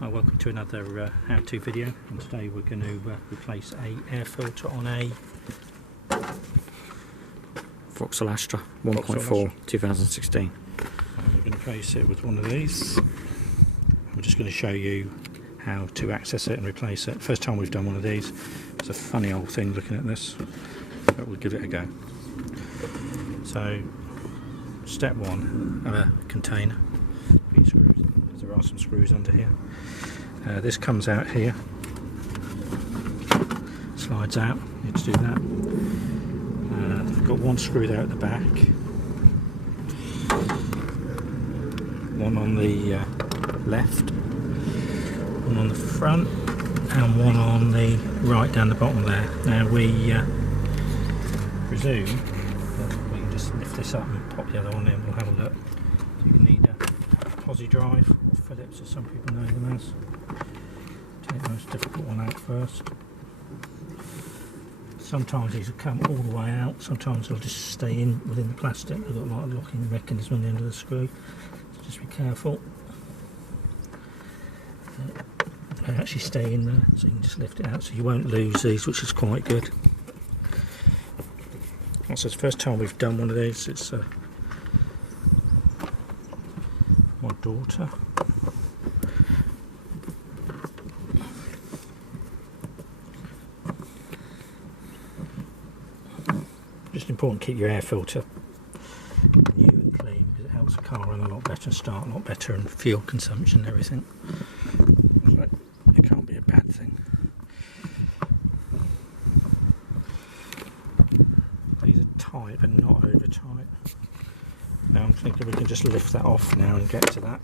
Welcome to another how-to video, and today we're going to replace a air filter on a Vauxhall Astra 1.4 2016. we're going to replace it with one of these. I'm just going to show you how to access it and replace it. First time we've done one of these. It's a funny old thing looking at this, but we'll give it a go. So step one, have a container, feed screws. There are some screws under here. This comes out here, slides out, you need to do that. I've got one screw there at the back, one on the left, one on the front, and one on the right down the bottom there. Now we presume that we can just lift this up and pop the other one in. We'll have a look. So you can need a Aussie drive, or Phillips as some people know them as. Take the most difficult one out first. Sometimes these will come all the way out, sometimes they'll just stay in within the plastic. They've got like a locking mechanism on the end of the screw, so just be careful. They actually stay in there, so you can just lift it out, so you won't lose these, which is quite good. Also, it's the first time we've done one of these. It's my daughter. Just important to keep your air filter new and clean, because it helps the car run a lot better, start a lot better, and fuel consumption and everything. So it can't be a bad thing. These are tight but not over tight. Now I'm thinking we can just lift that off now and get to that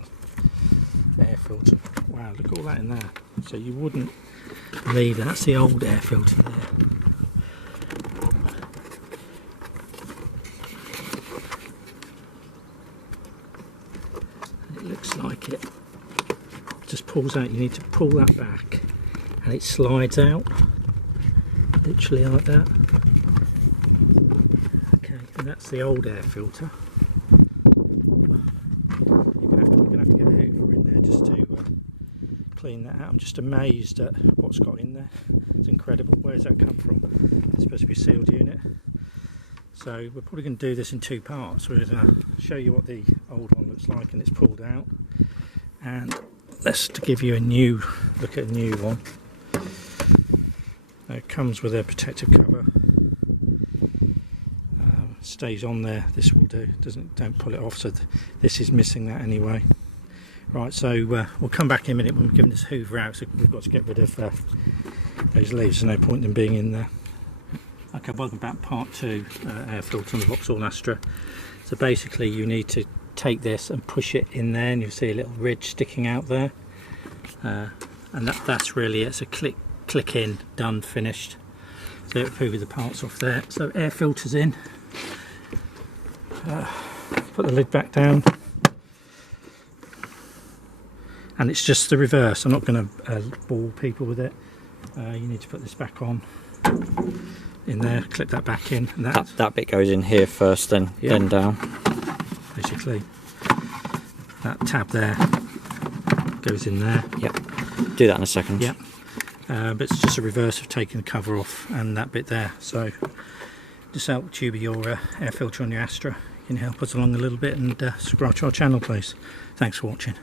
air filter. Wow, look at all that in there. So you wouldn't believe that's the old air filter there. It looks like it just pulls out. You need to pull that back and it slides out, literally like that. Okay, and that's the old air filter. Clean that out. I'm just amazed at what's got in there. It's incredible. Where's that come from? It's supposed to be a sealed unit. So we're probably going to do this in two parts. We're going to show you what the old one looks like and it's pulled out, and let's to give you a new look at a new one. It comes with a protective cover. Stays on there. This will do. Don't pull it off. So this is missing that anyway. Right, so we'll come back in a minute when we've given this hoover out, so we've got to get rid of those leaves. There's no point in them being in there. Okay, welcome back, part two, air filter on the Vauxhall Astra. So basically you need to take this and push it in there, and you'll see a little ridge sticking out there. And that's really it. So click in, done, finished. So it'll move the parts off there. So air filters in. Put the lid back down. And it's just the reverse. I'm not going to bore people with it. You need to put this back on in there, clip that back in, and that bit goes in here first, then down. Basically, that tab there goes in there. Yep. Do that in a second. Yep. But it's just a reverse of taking the cover off and that bit there. So just help tube your air filter on your Astra. You can help us along a little bit, and subscribe to our channel, please. Thanks for watching.